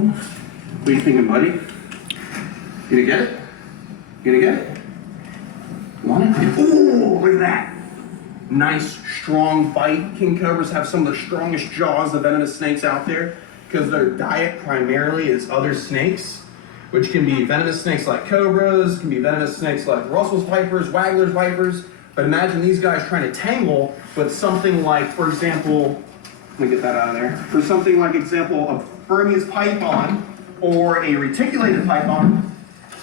them. What are you thinking, buddy? You gonna get it? You gonna get it? Want it? Ooh, look at that. Nice, strong bite. King cobras have some of the strongest jaws of venomous snakes out there because their diet primarily is other snakes, which can be venomous snakes like cobras, can be venomous snakes like Russell's vipers, Wagler's vipers. But imagine these guys trying to tangle with something like, for example, let me get that out of there. For something like example, a Burmese python or a reticulated python.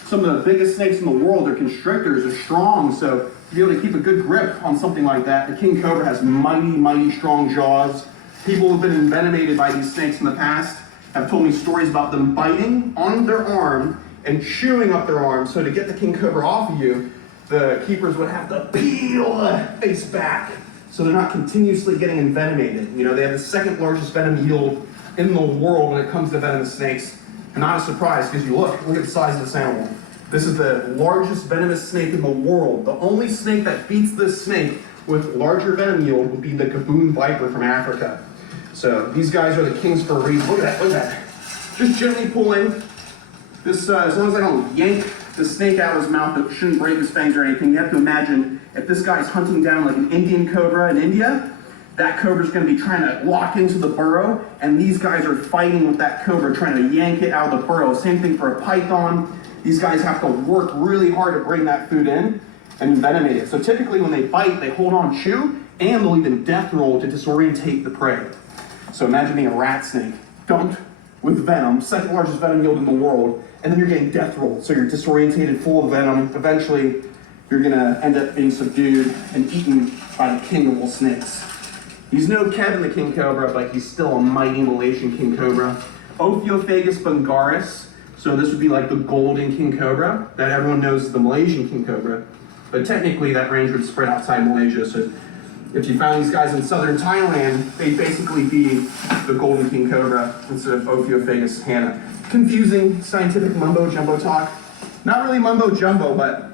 Some of the biggest snakes in the world, their constrictors are strong, so to be able to keep a good grip on something like that. The king cobra has mighty, mighty strong jaws. People who've been envenomated by these snakes in the past have told me stories about them biting on their arm and chewing up their arm. So to get the king cobra off of you, the keepers would have to peel the face back so they're not continuously getting envenomated. You know, they have the second largest venom yield in the world when it comes to venomous snakes. And not a surprise, because you look at the size of this animal. This is the largest venomous snake in the world. The only snake that beats this snake with larger venom yield would be the gaboon viper from Africa. So these guys are the kings for a reason. Look at that, look at that. Just gently pull in. This, as long as I don't yank the snake out of his mouth, it shouldn't break his fangs or anything. You have to imagine if this guy's hunting down like an Indian cobra in India, that cobra's going to be trying to lock into the burrow, and these guys are fighting with that cobra, trying to yank it out of the burrow. Same thing for a python. These guys have to work really hard to bring that food in and envenomate it. So typically when they bite, they hold on, chew, and they'll even death roll to disorientate the prey. So imagine being a rat snake, dunked with venom, second largest venom yield in the world, and then you're getting death rolled. So you're disorientated, full of venom. Eventually, you're gonna end up being subdued and eaten by the king of all snakes. He's no Kevin the king cobra, but he's still a mighty Malaysian king cobra. Ophiophagus bungaris, so this would be like the golden king cobra that everyone knows is the Malaysian king cobra. But technically that range would spread outside Malaysia, so if you found these guys in southern Thailand, they'd basically be the golden king cobra instead of Ophiophagus hana. Confusing scientific mumbo jumbo talk. Not really mumbo jumbo, but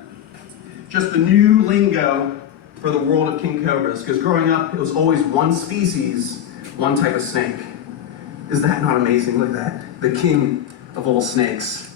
just the new lingo for the world of king cobras, because growing up, it was always one species, one type of snake. Is that not amazing? Look at that. The king of all snakes.